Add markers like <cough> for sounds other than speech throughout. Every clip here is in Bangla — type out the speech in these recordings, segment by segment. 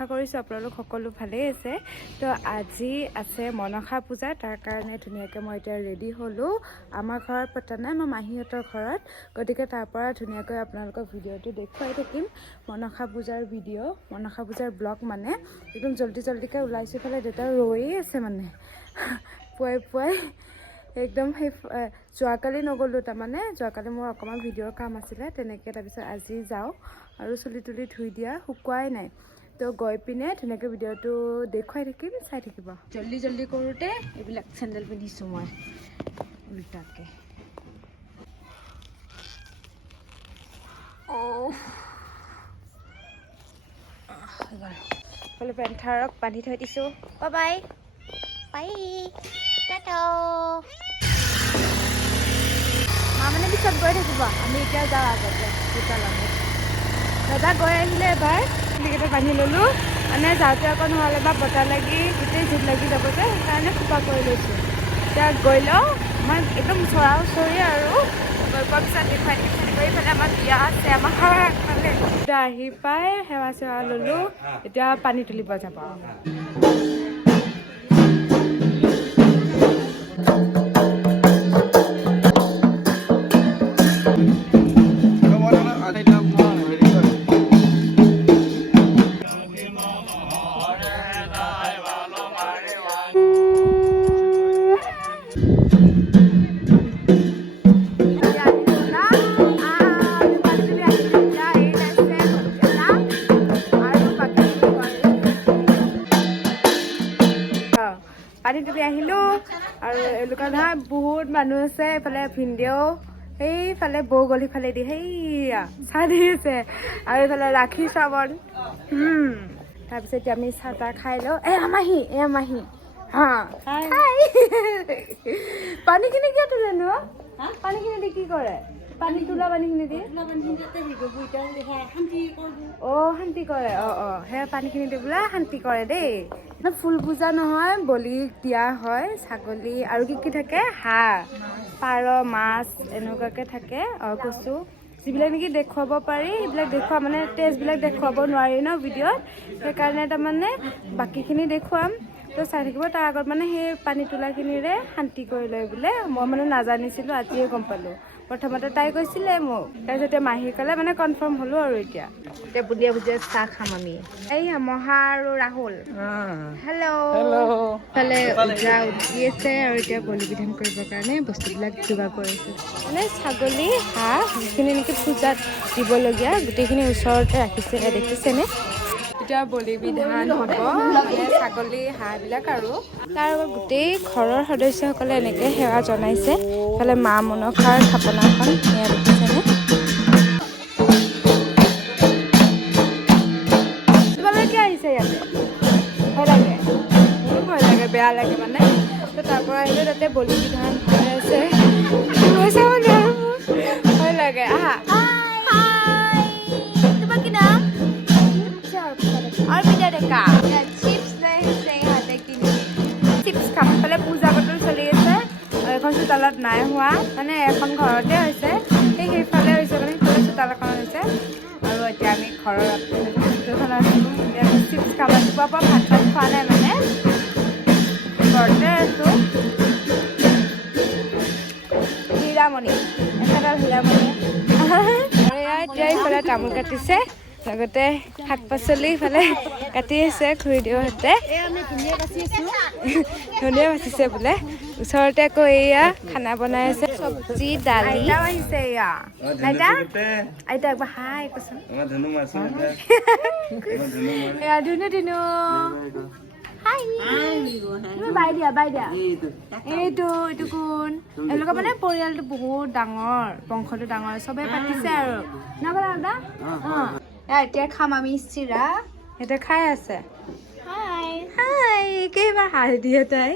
আশা কৰিছোঁ আপোনালোক সকলো ভালেই আছে। তো আজি আছে মনসা পূজা তাৰ কাৰণে ধুনীয়াকৈ মই এতিয়া ৰেডি হ'লোঁ। আমাৰ ঘৰত পতা নাই মই মাহীহঁতৰ ঘৰত। গতিকে তাৰ পৰা ধুনীয়াকৈ আপোনালোকক ভিডিঅ'টো দেখুৱাই থাকিম মনসা পূজাৰ ভিডিঅ' মনসা পূজাৰ ব্লগ মানে একদম জল্দি জল্দিকৈ ওলাইছোঁ ফালে দেউতা ৰৈয়ে আছে মানে। পুৱাই পুৱাই একদম সেই যোৱাকালি নগ'লোঁ তাৰমানে যোৱাকালি মোৰ অকণমান ভিডিঅ'ৰ কাম আছিলে তেনেকৈ তাৰপিছত আজি যাওঁ। আৰু চুলি তুলি ধুই দিয়া শুকুৱাই নাই। তো গৈ পিনে ধুনীয়াকৈ ভিডিঅ'টো দেখুৱাই থাকিম চাই থাকিব। জল্দি জল্দি কৰোঁতে এইবিলাক চেণ্ডেল পিন্ধিছোঁ মই উল্টাকৈ। বোলে পেন্থাৰক বান্ধি থৈ দিছোঁ। By bye. বাই মা মানে পিছত গৈ থাকিব। আমি এতিয়া যাওঁ আগতে চোতাললৈ দাদা গৈ আহিলে এবাৰ। চুলিকেইটা বান্ধি ল'লোঁ। মানে যাওঁতে আকৌ নহ'লে বা বতাহ লাগি গোটেই জোত লাগি যাব যে সেইকাৰণে খোপা কৰি লৈছোঁ। এতিয়া গৈ লওঁ। আমাৰ একদম ওচৰা ওচৰি আৰু গৈ পোৱাৰ পিছত দেখুৱাই তেনেকৈ এইফালে আমাৰ বিয়া আছে আমাৰ আগফালে। এতিয়া আহি পাই সেৱা চেৱা ল'লোঁ। এতিয়া পানী তুলিব যাব। তুলি আহিলোঁ। আৰু এওঁলোকৰ নহয় বহুত মানুহ আছে এইফালে ভিনদেউ সেইফালে বৌ গলি ফালে দি সেইয়া চাহ দি আছে। আৰু এইফালে ৰাখী উম, তাৰপিছত এতিয়া আমি চাহ তাহ খাই লওঁ। এ মাহী এ মাহী হা পানীখিনি কিয় তোলে নো? পানীখিনি দি কি কৰে? পানী তোলা পানীখিনি দি অ' শান্তি কৰে অ' অ' সেই পানীখিনি দি বোলে শান্তি কৰে দেই। ফুল পূজা নহয় বলি দিয়া হয় ছাগলী আৰু কি কি থাকে? হাঁহ পাৰ মাছ এনেকুৱাকৈ থাকে কচু যিবিলাক নেকি দেখুৱাব পাৰি সেইবিলাক দেখুওৱা মানে টেষ্টবিলাক দেখুৱাব নোৱাৰি ন ভিডিঅ'ত। সেইকাৰণে তাৰমানে বাকীখিনি দেখুৱাম। তো চাই থাকিব তাৰ আগত মানে সেই পানী তোলাখিনিৰে শান্তি কৰি লয় বোলে মই মানে নাজানিছিলোঁ আজিয়ে গম পালোঁ। প্ৰথমতে তাই কৈছিলে মোক তাৰপিছত এতিয়া মাহী ক'লে মানে কনফাৰ্ম হ'লোঁ আৰু এতিয়া। এতিয়া বুলিয়া বুজিয়া চাহ খাম আমি। এইয়া মহা আৰু ৰাহুল। হেল্ল' ফালে উজা উঠি আছে আৰু এতিয়া বলি বিধান কৰিবৰ কাৰণে বস্তুবিলাক যোগাৰ কৰি আছে। মানে ছাগলী হাঁহ যিখিনি নেকি পূজাত দিবলগীয়া গোটেইখিনি ওচৰতে ৰাখিছে দেখিছেনে? এতিয়া বলি বিধান হ'ব ছাগলী হাঁহবিলাক আৰু তাৰ লগত গোটেই ঘৰৰ সদস্যসকলে এনেকৈ সেৱা জনাইছে। ইফালে মা মনসাৰ থাপনাখন এয়া দেখিছেনে? তোমালোকে আহিছে ইয়াতে? ভয় লাগে। মোৰো ভয় লাগে বেয়া লাগে মানে। তো তাৰ পৰা আহিলোঁ তাতে বলি বিধান হৈ আছে। ভয় লাগে। আহা। চিপছ খাম ফালে পূজা বতল চলি আছে। এখন চোতালত নাই হোৱা। মানে এখন ঘৰতে হৈছে। সেই সেইফালে হৈছে মানে সেইফালে চোতাল এখন হৈছে। আৰু এতিয়া আমি ঘৰৰ চোতালখন আছোঁ। এতিয়া চিপছ খাম ৰাতিপুৱাৰ পৰা ভাত চাত খোৱা নাই মানে। ঘৰতে আছোঁ। হীৰামণি। এখেতৰ হীৰামণি। <laughs> আৰু এতিয়া ইফালে তামোল কাটিছে। লগতে শাক পাচলি ইফালে কাটি আছে খুৰীদেউহঁতে ধুনীয়া বাচিছে বোলে। ওচৰতে আকৌ এয়া খানা বনাই আছে চব্জি দালি। আহিছে এয়া আইতা? আইতা একবাৰ হাই কৈছোন এয়া ধুনু ধুনু। হাই। বাই দিয়া বাই দিয়া। এইটো। এইটো কোন? এওঁলোকৰ মানে পৰিয়ালটো বহুত ডাঙৰ বংশটো ডাঙৰ চবে পাতিছে আৰু। নগলা দাদা অঁ। এতিয়া খাম আমি চিৰা সিহঁতে খাই আছে? হাই। হাই কেইবাৰ হাঁহি দিয়ে তাই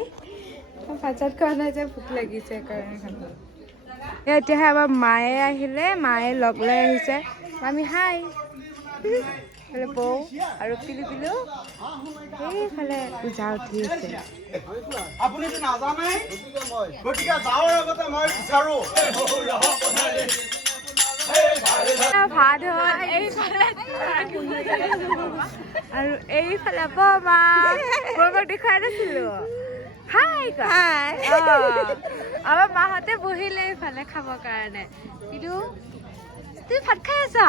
চাত খোৱা নাই যে ভোক লাগিছে খাম এতিয়াহে আমাৰ মায়ে আহিলে মায়ে লগ লৈ আহিছে। আমি হাই। এইফালে বৌ আৰু পিলু পিলু। সেইফালে পূজা উঠি আছে। আপুনিতো নাজানে গতিকে যাওঁৰ আগতে মই বিচাৰো। ভাত হয়। এইফালে আৰু এইফালে বৰমা বৰমাক দেখুৱাই নাছিলো হাই হাই। আমাৰ মাহঁতে বহিলে এইফালে খাবৰ কাৰণে। কিন্তু তুমি ভাত খাই আছা?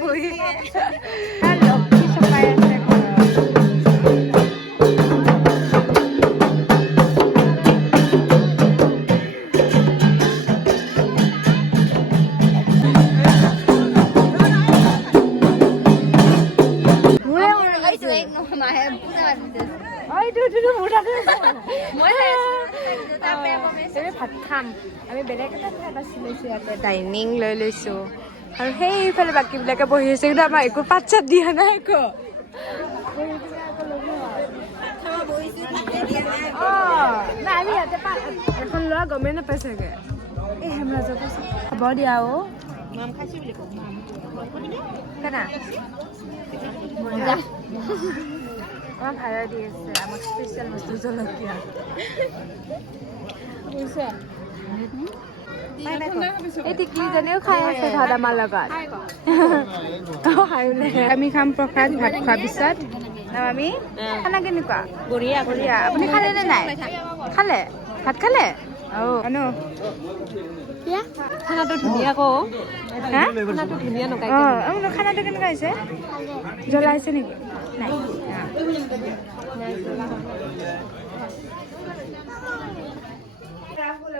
বহি লক্ষী চপাই আছে ঘৰত। এইটো ভাত খাম আমি বেলেগ এটা লৈছোঁ ইয়াতে ডাইনিং লৈ লৈছোঁ আৰু সেইফালে বাকীবিলাকে বহি আছে কিন্তু আমাৰ একো পাত চাত দিয়া নাই একো? আমি ইয়াতে এখন ল'ৰা গমেই নাপাই চাগে এই হেমৰাজৰ হ'ব দিয়া অ' কেনা <laughs> আমাৰ ভাড়া দি আছে আমাক স্পেচিয়েল বস্তু জলকীয়া ভাত আমাৰ লগত অ, আমি খাম প্ৰসাদ ভাত খোৱাৰ পিছত। আমি খানা কেনেকুৱা? বঢ়িয়া বঢ়িয়া আপুনি খালে নে নাই? খালে? ভাত খালে? অঁ আনো। খানাটো ধুনীয়া আকৌ হা? খানাটো ধুনীয়া নকাই অঁ খানাটো কেনেকুৱা হৈছে? জ্বলাইছে নেকি? নাই। ৰাহুল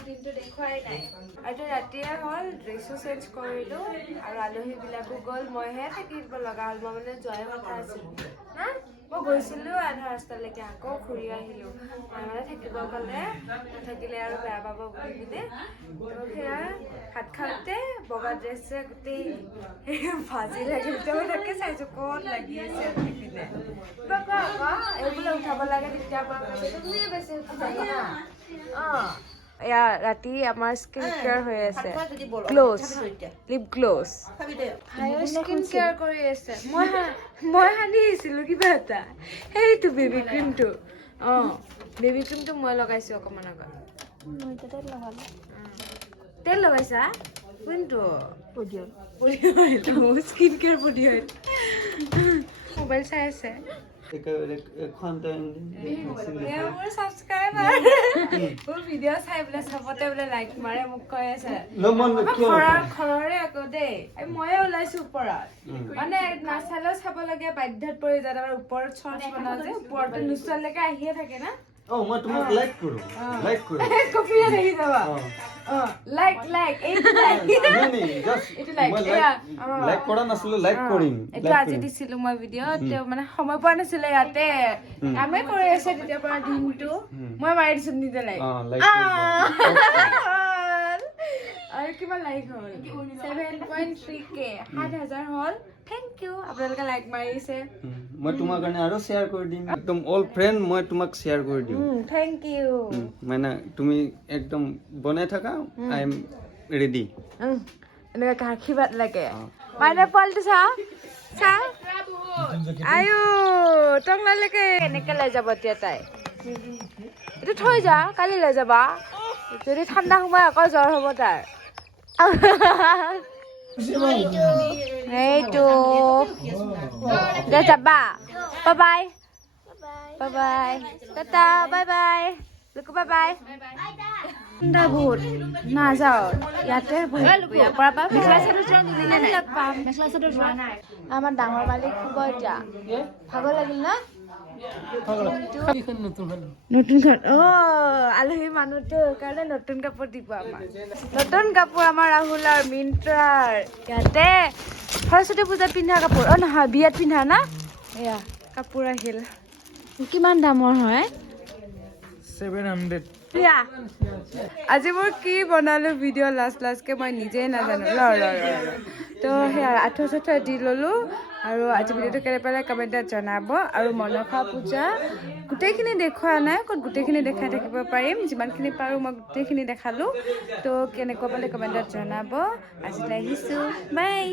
দিনটো দেখুৱাই নাই। আৰু ৰাতিয়ে হ'ল ড্ৰেছো চেঞ্জ কৰিলো আৰু আলহীবিলাকো গ'ল মইহে থাকিব লগা হ'ল মই মানে যোৱাই কথা আছিল। হা? মই গৈছিলো আধা ৰাস্তালৈকে আকৌ ঘূৰি আহিলো। মই মানে থাকিব গ'লে নাথাকিলে আৰু বেয়া পাব বুলি কিনে তো সেয়া ভাত খাওঁতে বগা ড্ৰেছে গোটেই ভাজি লাগিল তো মই তাকে চাইছো ক'ত লাগি আছে কিবা কোৱা আকৌ এইবোলে উঠাব লাগে তেতিয়া তুমিয়ে বেছি উঠি যাবা অঁ। ৰাতি আমাৰ স্কিন কেয়াৰ হৈ আছে। Gloss lip gloss skin care কৰি আছে। মই মই সানি আহিছিলো কিবা এটা। সেইটো বেবী ক্ৰীমটো অঁ বেবী ক্ৰীমটো মই লগাইছো অকণমান আগত। তেল লগাইছা? কোনটো? Skin care body oil mobile চাই আছে। এয়া মোৰ ছাবস্ক্ৰাইবাৰ মোৰ ভিডিঅ' চাই বোলে চবতে বোলে লাইক মাৰে মোক কৈ আছে আমাৰ ঘৰৰ ঘৰৰে আকৌ দেই। ময়ে ওলাইছো ওপৰত। মানে নাচালেও চাব লাগে বাধ্যত পৰি যায় তাৰ ওপৰত চৰ্চ বনাও যে ওপৰতে নোচোৱালৈকে আহিয়ে থাকে না। অ মই তোমাক লাইক কৰো লাইক কৰো। কপিয়ে দেখি যাবা। লাইক লাইক এইটো লাইক এইটো লাইক কৰা নাছিলো লাইক কৰিম এইটো আজি দিছিলো মই ভিডিঅ' তেওঁ মানে সময় পোৱা নাছিলে ইয়াতে। কামে কৰি আছে তেতিয়াৰ পৰা দিনটো। মই মাৰি দিছো নিজে লাইক আৰু কিমান লাইক হ'ল। ছেভেন পইণ্ট থ্ৰী কে সাত হাজাৰ হ'ল। থেংক ইউ আপোনালোকে লাইক মাৰিছে। মই তোমাৰ কাৰণে আৰু শ্বেয়াৰ কৰি দিম। একদম অল ফ্ৰেণ্ড মই তোমাক শ্বেয়াৰ কৰি দিম। থেংক ইউ মানে তুমি একদম বনাই থাকা আই এম ৰেডি এনেকুৱা গাখীৰ লাগে। অ। মাইনা পোৱালিটো চা চা আয়ো টংলালৈকে এনেকে লৈ যাব এতিয়া তাই। এইটো থৈ যা কালি লৈ যাবা। যদি ঠাণ্ডা সোমাই আকৌ জ্বৰ হ'ব তাৰ। সেইটো দে যাবা bye bye bye bye tata bye bye লুকু বাই বাই ঠাণ্ডা বহুত নাযাওঁ ইয়াতে বহি ইয়াৰ পৰা পাম মেখেলা চাদৰ যোৱা নিদিলে লগ পাম মেখেলা চাদৰ যোৱা নাই আমাৰ ডাঙৰ মালিক শুব এতিয়া ভাগৰ লাগিল না নতুন ও, আলহী মানুহটোৰ কাৰণে নতুন কাপোৰ দিব আমাৰ। নতুন কাপোৰ আমাৰ ৰাহুলৰ মিন্ত্ৰাৰ। ইয়াতে সৰস্বতী পূজাত পিন্ধা কাপোৰ। অ, নহয়, বিয়াত পিন্ধা না? এয়া, কাপোৰ আহিল। কিমান দামৰ হয়? ছেভেন হাণ্ড্ৰেড আজি মই কি বনালো ভিডিঅ' লাষ্ট লাষ্টকে মই নিজেই নাজানো। ৰ। তো সেয়া আঁঠুৱা চাঠুৱা দি ল'লোঁ। আৰু আজি ভিডিঅ'টো কেনে পালে কমেণ্টত জনাব। আৰু মনসা পূজা গোটেইখিনি দেখুওৱা নাই ক'ত গোটেইখিনি দেখাই থাকিব পাৰিম। যিমানখিনি পাৰোঁ মই গোটেইখিনি দেখালোঁ। তো কেনেকুৱা পালে কমেণ্টত জনাব। আজিলৈ আহিছোঁ। বাই!